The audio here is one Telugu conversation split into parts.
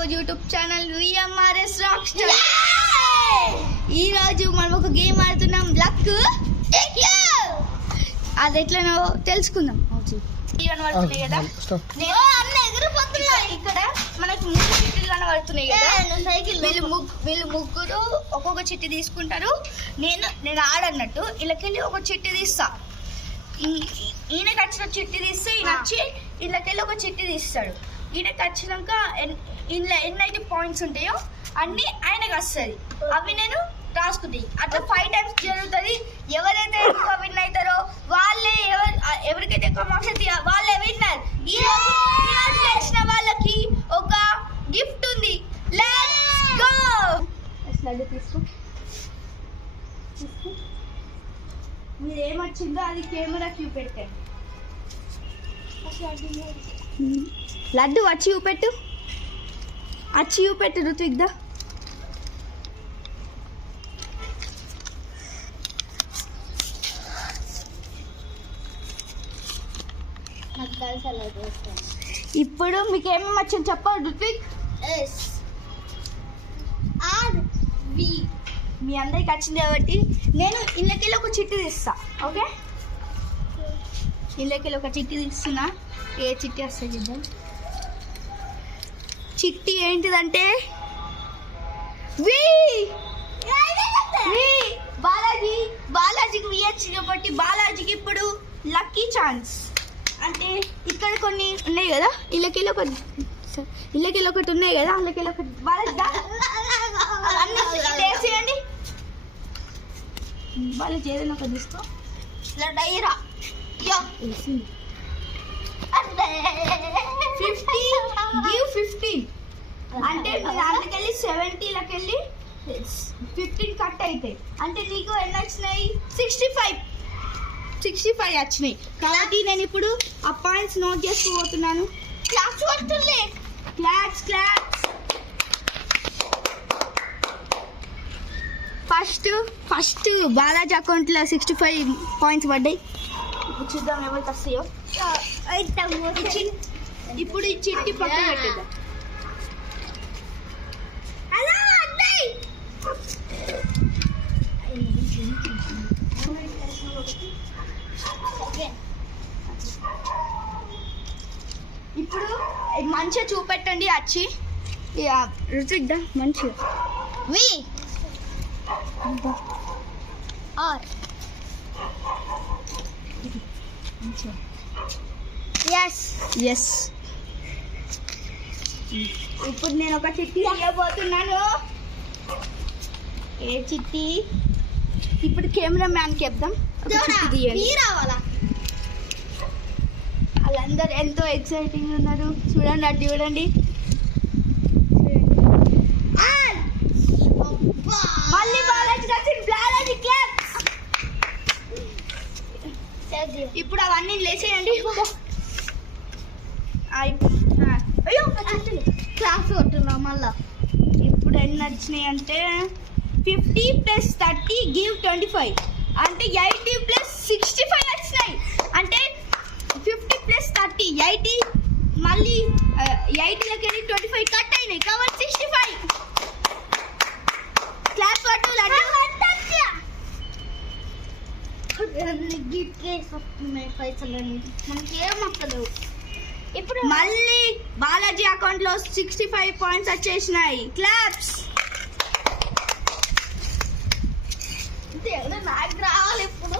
Hour YouTube channel VMRS rock star. ఈ రోజు మనం ఒక గేమ్ ఆడుతున్నాం, లక్. అది ఎట్లనో తెలుసుకుందాం. కనబడుతున్నాయి కదా, ఇక్కడ మనకు 3 చిట్టీలు కనబడుతున్నాయి కదా. వీళ్ళు ముగ్గురు ఒక్కొక్క చిట్టి తీసుకుంటారు. నేను ఆడన్నట్టు వీళ్ళకెళ్ళి ఒక చిట్టి తీస్తా. ఈయనకి వచ్చిన చిట్టి తీస్తే ఈయన వచ్చి వీళ్ళకెళ్ళి ఒక చిట్టి తీస్తాడు. ఈయనకి వచ్చినాక ఎన్నైతే పాయింట్స్ ఉంటాయో అన్ని ఆయనకు వస్తుంది. అవి నేను రాసుకుంటాయి. అట్లా 5 times జరుగుతుంది. ఎవరైతే ఎక్కువ విన్ అవుతారో వాళ్ళే, ఎవరికైతే ఎక్కువ మార్క్స్ అవుతాయో వాళ్ళే విన్నర్. ఈ రోజు గెలిచిన వాళ్ళకి ఒక గిఫ్ట్ ఉంది. Let's go. లడ్డు తీసుకో. మీరు ఏమొచ్చిందో అది కెమెరా చూపెట్టండి. లడ్డు వచ్చి చూపెట్టు, ఋత్విక్ దా. ఇప్పుడు మీకు ఏమేమి వచ్చింది చెప్పండి ఋత్విక్. మీ అందరికి వచ్చింది కాబట్టి నేను ఇళ్ళకెళ్ళి ఒక చిట్టి తీస్తా. ఓకే, ఇళ్ళకెళ్ళి ఒక చిట్టి తీస్తున్నా. ఏ చిట్టి వస్తుంది చూద్దాం. చిట్టి ఏంటిదంటే బాలాజీకి వియచ్చు కాబట్టి బాలాజీకి ఇప్పుడు లక్కీ ఛాన్స్. అంటే ఇక్కడ కొన్ని ఉన్నాయి కదా, ఇళ్ళకెళ్ళి ఒకటి ఉన్నాయి కదా, ఇళ్ళకెళ్ళి ఒకటి బాలాజీ బాలాజీ ఏదైనా ఒక తీసుకో. డైరా 15 అంటే అందుకెళ్ళి 70 15 కట్ అవుతాయి. అంటే నీకు ఎన్ని వచ్చినాయి? 65 వచ్చినాయి. కాబట్టి నేను ఇప్పుడు ఆ పాయింట్స్ నోట్ చేసుకోబోతున్నాను. క్లాప్స్ కొడుతుండే, క్లాప్స్. ఫస్ట్ బాలాజీ అకౌంట్లో 65 పాయింట్స్ పడ్డాయి. చూద్దాం ఎవరికి వస్తాయో. ఇప్పుడు ఈ చిట్టి పక్కన పెట్టేద్దాం. ఇప్పుడు మంచిగా చూపెట్టండి. వచ్చి ఋత్విక్ దా మంచిగా. ఎస్. ఇప్పుడు నేను ఒక చిట్టి ఇవ్వబోతున్నాను. ఏ చిట్టి? ఇప్పుడు కెమెరా మ్యాన్కి చెప్దాం. వాళ్ళందరూ ఎంతో ఎక్సైటింగ్ ఉన్నారు. చూడండి, అటు చూడండి. మళ్ళీ బాలాజీ క్లాప్స్. ఇప్పుడు అవన్నీ లేసేయండి. అయ్యో క్లాస్ కొట్టున్నా మళ్ళా. ఇప్పుడు ఎన్ని వచ్చినాయి అంటే 50 + 30 గివ్ 25 అంటే 80 + 65 వచ్చినాయి. అంటే 50 + 30 80, మళ్ళీ 80లోకి 25 కట్ అయినాయి కాబట్టి 65. క్లాస్ కొట్టు లడ్డు. మనకి ఏమొక్కదు. ఇప్పుడు మళ్ళీ బాలాజీ అకౌంట్లో 65 పాయింట్స్ వచ్చేసినాయి. క్లాప్స్. నాకు రావాలి. ఇప్పుడు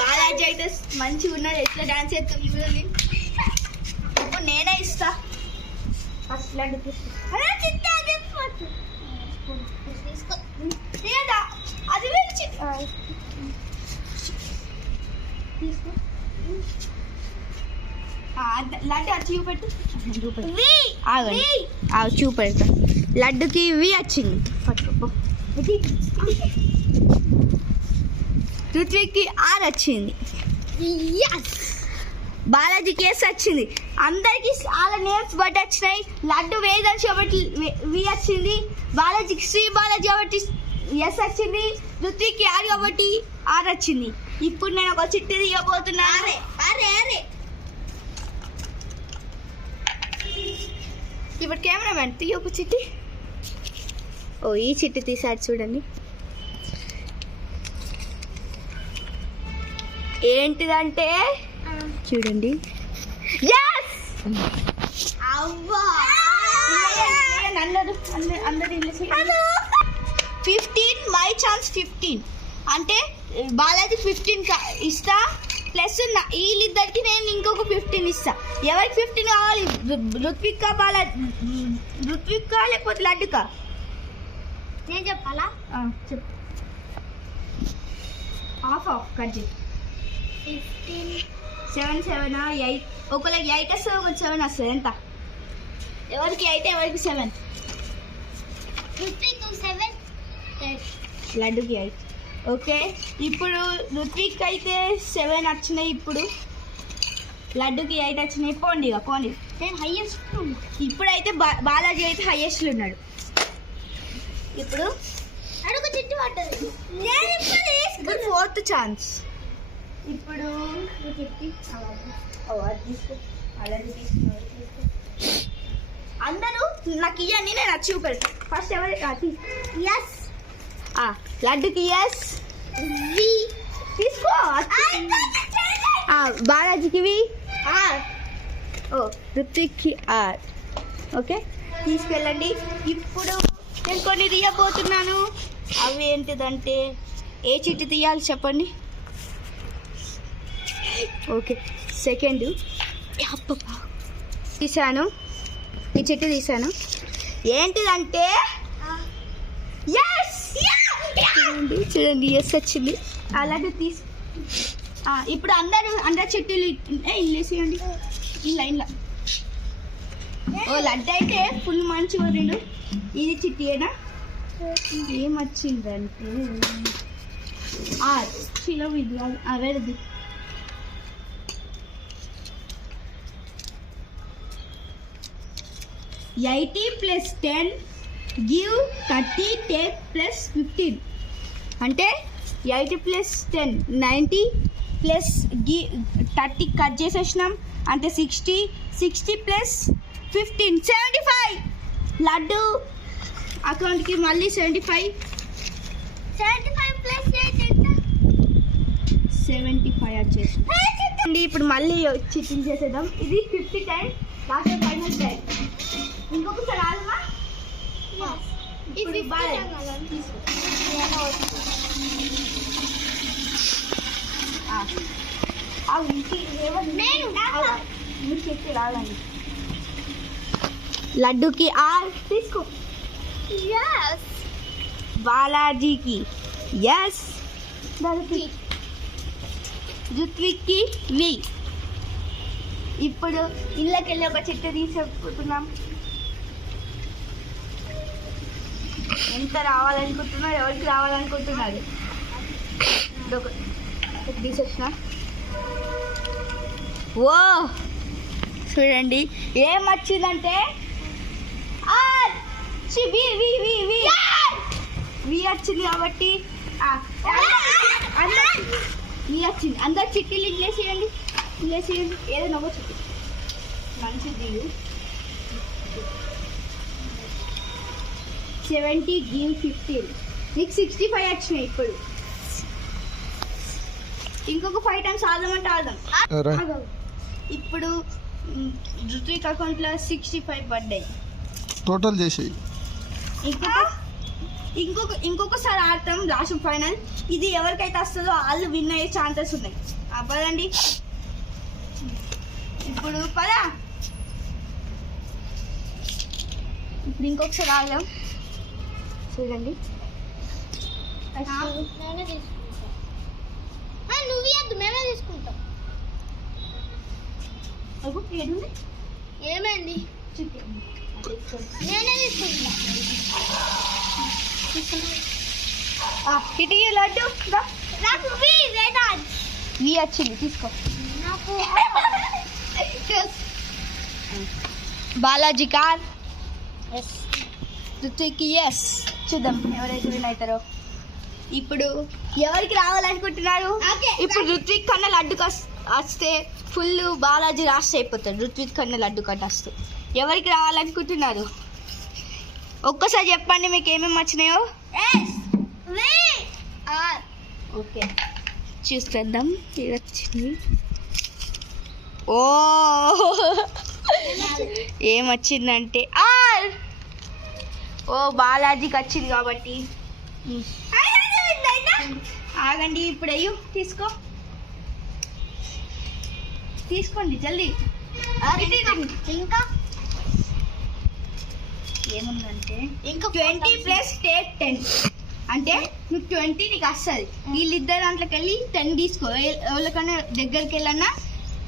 బాలాజీ అయితే మంచిగా ఉన్నది. ఎట్లా డాన్స్ చేస్తాం చూడండి. ఇప్పుడు నేనే ఇస్తా. ఫస్ట్ లడ్డు తీసుకో. అది తీసుకో. లడ్డు అది చూపెట్టు. చూపెడతా. లడ్డుకి వి వచ్చింది. ఋత్విక్కి R వచ్చింది. బాలాజీకి S వచ్చింది. అందరికి వాళ్ళ నేమ్స్ బట్టి వచ్చినాయి. లడ్డు వేదర్శి కాబట్టి వి వచ్చింది. బాలాజీకి శ్రీ బాలాజీ కాబట్టి S వచ్చింది. ఋత్విక్కి R కాబట్టి R వచ్చింది. ఇప్పుడు నేను ఒక చిట్టి తీయబోతున్నా. ఇప్పుడు కెమెరామ్యాన్ తీయ ఒక చిట్టి. ఓ ఈ చిట్టి తీసాడు చూడండి. ఏంటిదంటే చూడండి. అందరు 15 మై ఛాన్స్ 15 అంటే బాలాజీ 15 ఇస్తా ప్లస్ వీళ్ళిద్దరికి నేను ఇంకొక 15 ఇస్తా. ఎవరికి 15 కావాలి? రుత్విక్ లేకపోతే లడ్డుకా? నేను చెప్పాలా? చెప్పు. ఆఫ్ కట్ చేయి. 15 7 7 8 ఒకరికి 8 వస్తుంది, ఒకరికి 7 వస్తుంది. ఎంత? ఎవరికి 8 ఎవరికి 7? రుత్విక్ 7 లడ్డుకి 8. ఓకే ఇప్పుడు రుత్విక్ అయితే 7 వచ్చినాయి, ఇప్పుడు లడ్డుకి 8 వచ్చినాయి. పోండి ఇక పోండి. నేను హైయెస్ట్ ఇప్పుడైతే బాలాజీ అయితే హైయెస్ట్లో ఉన్నాడు. ఇప్పుడు అడుగు చిట్టు పడ్డది. ఇప్పుడు 4th ఛాన్స్. ఇప్పుడు అందరూ నాకు ఇవ్వండి, నేను అది చూపెడతా. ఫస్ట్ ఎవరు? ఎస్ లడ్డుకి ఎస్ తీసుకో. బాలాజీకి వి, ఓ రుత్విక్కి ఆర్. ఓకే తీసుకెళ్ళండి. ఇప్పుడు నేను కొన్ని తీయబోతున్నాను. అవి ఏంటిదంటే ఏ చిట్టు తీయాలి చెప్పండి. ఓకే సెకండ్ తీసాను, ఈ చిట్టు తీసాను. ఏంటిదంటే చూడండి ఎస్ వచ్చింది. అలాగే ఇప్పుడు అందరు చెట్టులు ఇల్లేసేయండి ఈ లైన్లో. ఓ లడ్డు అయితే ఫుల్ మంచి వదిలిండు. ఇది చిట్టియేనా? ఏమొచ్చిందంటే చిలో ఇది వేరేది. $80 + 10 give 30 take plus 15 అంటే 80 + 10 90 ప్లస్ 30 కట్ చేసేసినాం అంటే 60 60 + 15 75. లడ్డు అకౌంట్కి మళ్ళీ 75 వచ్చేసి. ఇప్పుడు మళ్ళీ చిట్టింగ్ చేసేద్దాం. ఇది 50 టైం లాస్ట్ ఫైనల్ టైం. ఇంకొకసారి ఆగమా? లడ్డుకి ఆర్ తీసుకో. బాలాజీకి ఎస్, రుత్విక్కి వి. ఇప్పుడు ఇళ్ళకెళ్ళి ఒక చెట్టు తీసుకుంటున్నాం. ఎంత రావాలనుకుంటున్నారు, ఎవరికి రావాలనుకుంటున్నారు? తీసేసిన. ఓ చూడండి ఏం వచ్చిందంటే వి వచ్చింది కాబట్టి వి వచ్చింది. అందరు చిట్టీలు ఇల్లేసేయండి, ఇల్లేసేయండి. ఏదైనా ఒక చిట్టి మంచిది. 70 give 15 నీకు 65 వచ్చినాయి. ఇప్పుడు ఇంకొక 5 టైమ్స్ ఆడదామంటే ఆడదాం. ఇప్పుడు రుత్విక్ అకౌంట్లో 65 పడ్డాయి టోటల్ చేసేయి. ఇంకొకసారి ఆడతాం లాస్ట్ ఫైనల్. ఇది ఎవరికైతే వస్తుందో వాళ్ళు విన్ అయ్యే ఛాన్సెస్ ఉన్నాయి. పదండి ఇప్పుడు పదా. ఇప్పుడు ఇంకొకసారి ఆడదాం. చూడండి మేమే తీసుకుంటాం. ఏమైంది? నేనే తీసుకుంటా. ఇటు లడ్డు నాకు వి వచ్చింది, తీసుకో. బాలాజీ కార్ రుత్విక్కి ఎస్. చూద్దాం ఎవరైతే విన్ అవుతారో. ఇప్పుడు ఎవరికి రావాలనుకుంటున్నారు? ఇప్పుడు రుత్విక్ కన్నా లడ్డు వస్తే ఫుల్ బాలాజీ రాష్ట్ర అయిపోతాడు. రుత్విక్ కన్నా లడ్డు కన్నా వస్తే ఎవరికి రావాలనుకుంటున్నారు? ఒక్కసారి చెప్పండి మీకు ఏమేమి వచ్చినాయో. ఓకే చూసేద్దాం. ఇది వచ్చింది. ఓ ఏమొచ్చిందంటే ఆర్. ఓ బాలాజీకి వచ్చింది కాబట్టి ఆగండి. ఇప్పుడు అయ్యో తీసుకోండి జల్దీ. ఇంకా ఏముందంటే ఇంకా 20 + 10 అంటే నువ్వు 20 నీకు వస్తుంది. వీళ్ళిద్దరు దాంట్లోకి వెళ్ళి 10 తీసుకో. ఎవరికైనా దగ్గరికి వెళ్ళన్నా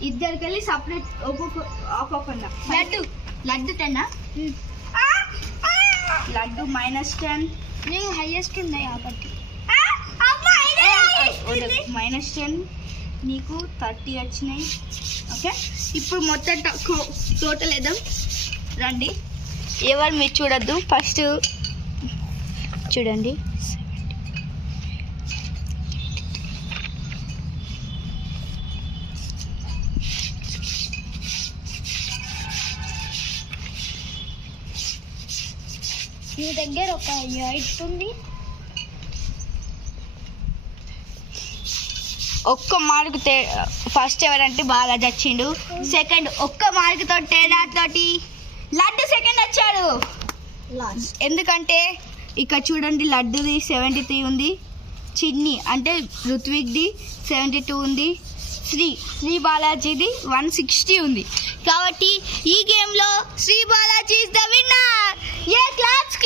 ఇద్దరికి వెళ్ళి సపరేట్ ఒక్కొక్క లడ్డు 10 లడ్డు -10 నీకు హైయెస్ట్ ఉన్నాయి కాబట్టి -10 నీకు 30 వచ్చినాయి. ఓకే ఇప్పుడు మొత్తం టోటల్ వేద్దాం రండి. ఎవరు మీరు చూడొద్దు, ఫస్ట్ చూడండి. మీ దగ్గర ఒక 8 ఉంది. ఒక్క మార్కు ఫస్ట్ ఎవరంటే బాగా చచ్చిండు. సెకండ్ ఒక్క మార్కుతో తేడాతోటి లడ్డు సెకండ్ వచ్చాడు. ఎందుకంటే ఇక్కడ చూడండి లడ్డుది 73 ఉంది, చిన్ని అంటే ఋత్విక్ది 72 ఉంది, శ్రీ బాలాజీది 160 ఉంది. కాబట్టి ఈ గేమ్లో Sri Balaji is the winner. A claps.